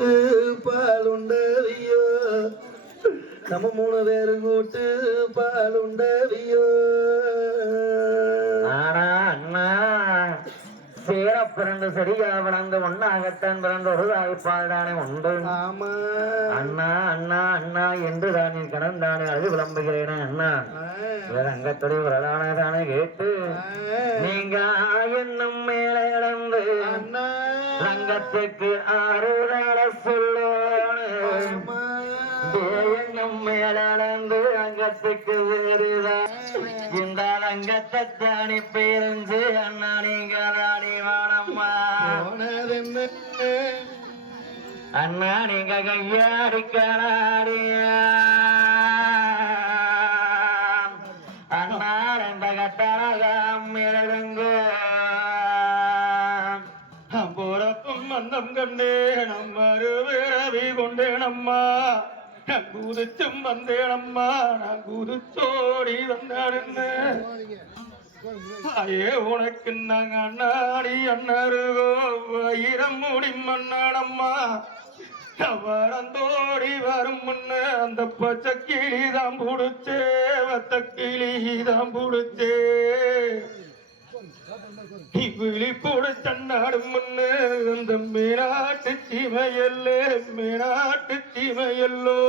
கூட்டு பாலுண்டவியோ நம்ம 3 பேரு கூட்டு பாலுண்டவியோ ஆனா அண்ணா சேர பிறந்து சரியா பிறந்து ஒன்னாகத்தான் பிறந்து ஒரு தாய்ப்பால் தானே உண்டு. ஆமா அண்ணா அண்ணா அண்ணா என்று தானே கடந்தானே அது விளம்புகிறேனே அண்ணா அங்கத்துடைய பிரதான தானே கேட்டு நீங்க என்னும் மேலே இழந்து ரங்கத்துக்கு ஆறுதல சொல்லணும் என்னும் மேலந்து ரங்கத்துக்கு வேறுதான் இந்த ரங்கத்தை தானி பேருந்து அண்ணா நீங்க தானி வானம்மா அண்ணா நீங்க கையாடிக்கலாடியா அண்ணா ரெண்ட கட்டழகம் எழுங்க போறப்பும் மந்தம் கண்டே நம்மரு விரவி கொண்டேனம்மா நான் குதிச்சும் வந்தேனம்மா நான் குதிச்சோடி வந்தாருன்னு ஐயே உனக்கு நாங்க அண்ணாடி அண்ணருகோ ஆயிரம் முடி மண்ணாடம்மா வரந்தோடி வரும் முன்ன அந்த பச்சை கிளி தான் புடிச்சே வத்த கிளி தான் புடிச்சே விழி புடிச்சன்னாடும் முன்னு அந்த மீனாட்டு சீமையல்லே மீனாட்டு சீமையல்லோ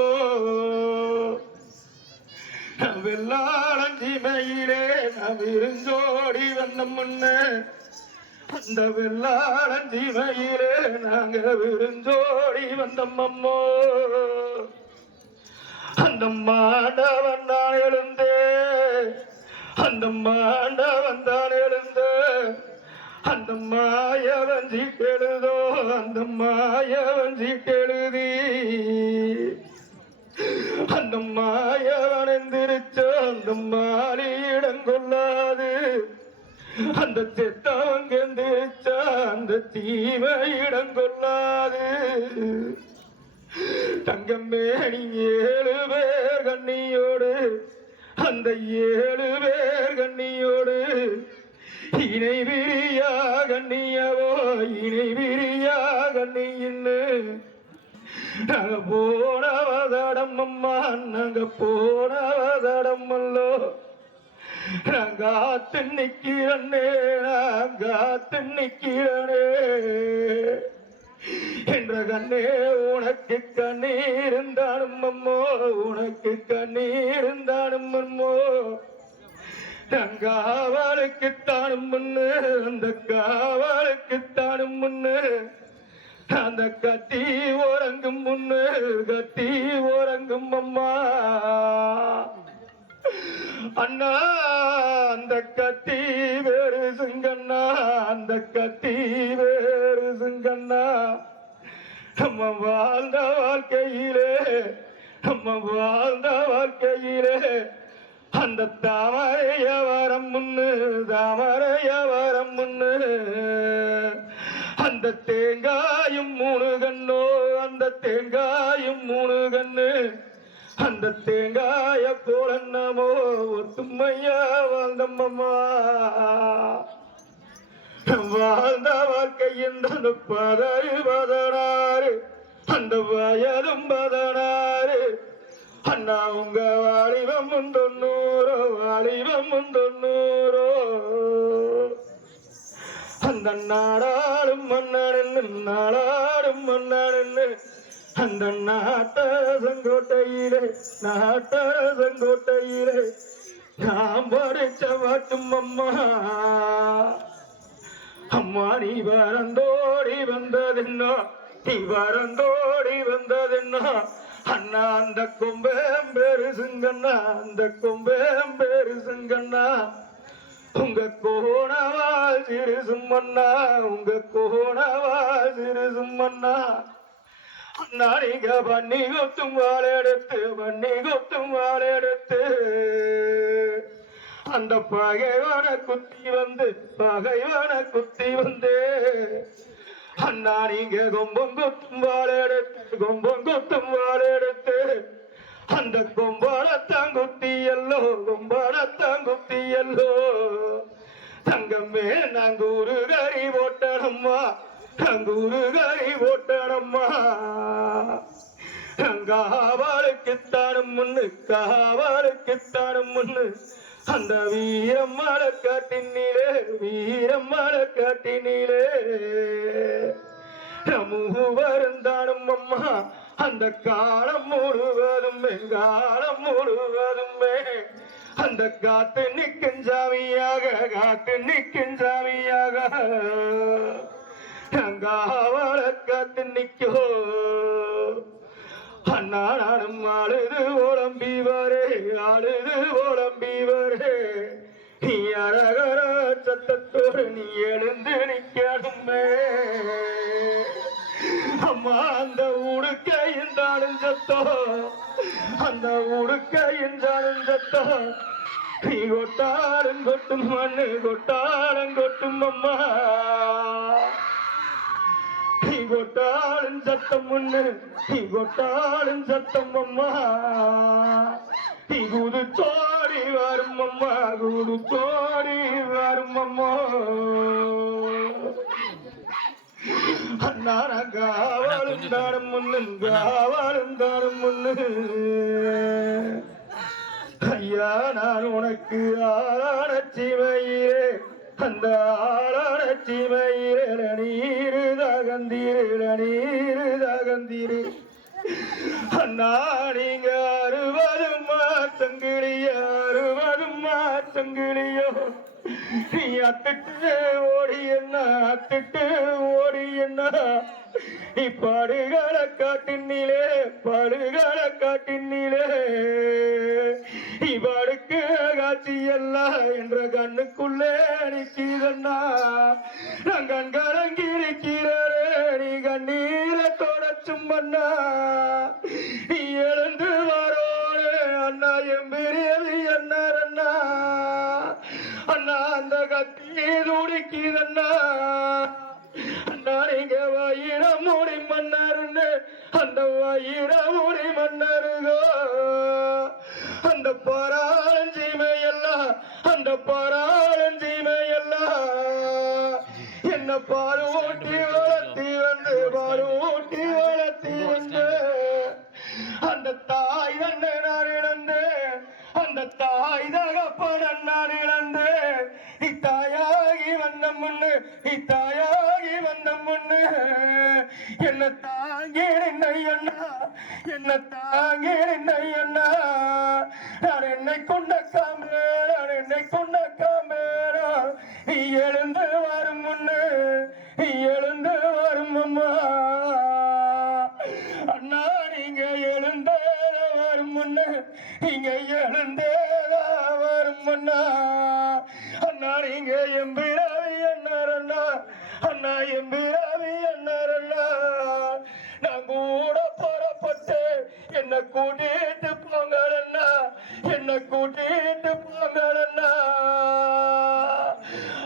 வெள்ளாளஞ்சிமையிலே நான் விருந்தோடி வந்த முன்ன அந்த வெள்ளாளஞ்சிமையிலே நாங்க விருந்தோடி வந்தம்மோ அந்த மாண்டவன் தான் எழுந்தே அந்த மாண்டவன் தான் எழுந்த அந்த மாயவன் சீட்டெழுதோ அந்த மாயவன் சீட்டெழுதி அந்த மாயவன் எந்திரிச்சோ அந்த மாலியிடம் கொள்ளாது அந்த செத்தவங்க எந்திரிச்சா அந்த தீமையிடம் கொள்ளாது தங்கம்மேனி 7 பேர் கண்ணியோடு அந்த 7 பேர் கண்ணியோடு இணை விரியா கண்ணியவோ இணை விரியா கண்ணின்னு நாங்க போனவதடம் அம்மா நாங்க போனவதடம் அல்லோ நாங்காத்து நிக்கிறனே நாங்காத்து நிக்கிறனே என்ற கண்ணே உனக்கு கண்ணீர் இருந்தாலும் அம்மோ உனக்கு கண்ணீர் இருந்தாலும் அம்மோ காவலுக்குத்தானும் முன்னு அந்த காவலுக்குத்தானும் முன்னு அந்த கத்தி ஓரங்கும் முன்னு கத்தி ஓரங்கும் அம்மா அண்ணா அந்த கத்தி வேறு சிங்கண்ணா அந்த கத்தி வேறு சிங்கண்ணா நம்ம வாழ்ந்த வாழ்க்கையிலே நம்ம வாழ்ந்த வாழ்க்கையிலே அந்த தாமரைய வரம் முன்னு தாமரைய வரம் முன்னு அந்த தேங்காயும் 3 கண்ணோ அந்த தேங்காயும் 3 கண்ணு அந்த தேங்காய போல நமோ ஒத்துமையா வாழ்ந்தம்மா வாழ்ந்த வாழ்க்கையின் 16 அந்த வயதும் 16 அண்ணா உங்க வாலிபம் 90 வாலிபம் 90 அந்த நாடாளும் மன்னனு நாடாளும் மன்னனு அந்த நாட்டரசங்கோட்டையிலே நாட்டரசங்கோட்டையிலே நாம் படிச்ச வாட்டும் அம்மா அம்மா நீ வரந்தோடி வந்ததென்னா நீ வரந்தோடி வந்ததென்னா அண்ணா அந்த கொம்பேம் பெருசுங்கண்ணா அந்த கொம்பேம் பெருசுங்கண்ணா உங்க கோணவால் சிறுசும்மண்ணா உங்க கோணவால் சிறுசும்மண்ணா அண்ணா நீங்க பண்ணி கொத்தும் வாழெடுத்து பண்ணி கொத்தும் வாழெடுத்து அந்த பகைவன குத்தி வந்து பகைவன குத்தி வந்து அண்ணா நீங்க கொம்பம் கொத்தும் வாழெடுத்து கொம்பம் கொத்தும் வாழெடுத்து அந்த கொம்பனத்தான் குத்தி எல்லோ கொம்பனத்தான் குத்தி எல்லோ தங்கமே நாங்க ஒரு கறி போட்டனம்மா நாங்க ஒரு கறி போட்டனம்மா காவாலுக்குத்தானும் முன்னு காவாலுக்குத்தானும் முன்னு அந்த வீரம் மரக்காட்டினிலே வீரம் மரக்காட்டினிலே மூவருந்தானும் அம்மா அந்த காலம் முழுவதும் காலம் முழுவதுமே அந்த காத்து நிற்கும் சாமியாக காவல காத்து நிற்கோ அண்ணா நானும் அழுது ஓடம்பிவரே நீ அரகர சத்தத்தோடு நீ எழுந்து நிற்கணுமே அம்மா அந்த உடுக்க என்றாலும் சத்தம் அந்த உடுக்க என்றாலும் சத்தம் நீ கொட்டாடும் கொட்டும் மண்ணு கொட்டாடும் கொட்டும் அம்மா நீ கொட்டாடும் சத்தம் முன்னு நீ கொட்டாடும் சத்தம் அம்மா நீ குது சோடி வரும் அம்மா குது சோடி வரும் அம்மா அண்ணான காவலும் தானும் முன்னு ஐயா நான் உனக்கு ஆளான சீமையிலே அந்த ஆளான சீமையிலே நீரு தகந்தீரு அண்ணா நீங்க 60 மாத்தங்கிலியோ நீ அத்துட்டு ஓடி என்ன நீ படுகளை காட்டினிலே நீ படுக்கு காட்சி எல்லாம் என்ற கண்ணுக்குள்ளே நிற்கிறன்னா நான் கண்கலங்கி இருக்கிறே நீ கண்ணீரை தொடச்சும் பண்ணா நீ எழுந்து வாரோடு அண்ணா எம்பிரியது என்ன அண்ணா அந்த கத்தி துடிக்குதண்ணா அண்ணா நீங்க வயிறமூடி மன்னருன்னு அந்த வயிறமூடி மன்னருகோ அந்த பராளஞ்சீமையெல்லாம் என்ன பாரு ஊட்டி வளர்த்தி வந்து அந்த தாய் தன்னை நான் இழந்தேன் அந்த தாய் தகப்பன நான் இழந்தேன் இத்தாயாகி வந்த முன்னு என்ன தாங்கி அண்ணா நான் என்னை கொண்ட காமேரா நீ எழுந்து வரும் அம்மா அண்ணா நீங்க எழுந்தே வரும் அண்ணா அண்ணா நீங்க எம்பிராவி அண்ணாரண்ணா நான் கூட புறப்பட்டு என்ன கூட்டிட்டு போங்களண்ணா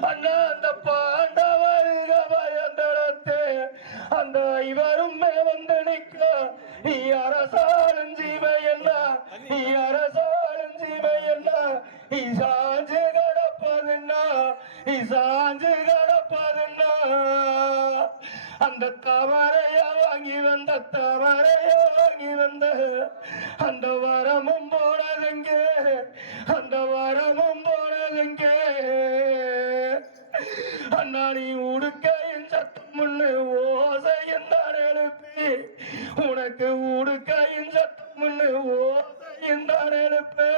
அண்ணா அந்த பாண்டவர்கள் பயந்தளத்தே அந்த இவரும் வந்து நிற்க நீ அரசாளும் ஜீவையெல்லாம் நீ சாஞ்சு கடப்பதுன்னா அந்த தவறையா வாங்கி வந்த அந்த வரமும் போனதுங்கே அண்ணா நீ உடுக்கையின் சத்தம் முன்னு ஓசையின் தான் எழுப்பி உனக்கு உடுக்கையின் சத்தம் முன்னு ஓசையின் தான் எழுப்பே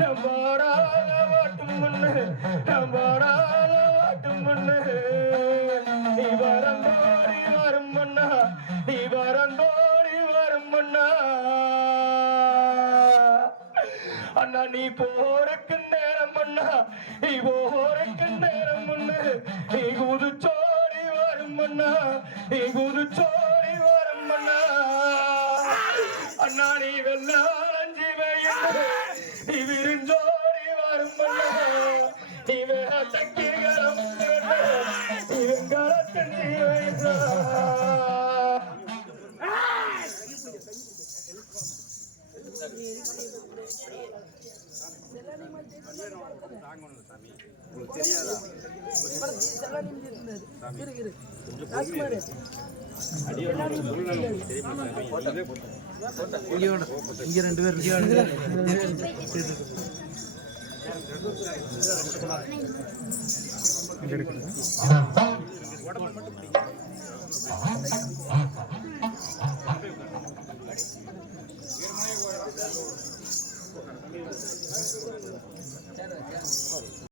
நம்பாடாத வாட்டும் முன்னு நீ வரந்தோடி வரும் மன்னா அண்ணா நீ போருக்கு நேரம் அண்ணா முன்னு நீ குதிச்சோடி வரும் அண்ணா அண்ணா நீ வெள்ளாஞ்சி நீ விரிஞ்சோடி வரும் அண்ணா நீ வேட்டக்கிரம் நீ வெங்கலத்தின் ஜீவையா உங்களுக்கு தெரியாதா? இங்க 2 பேர்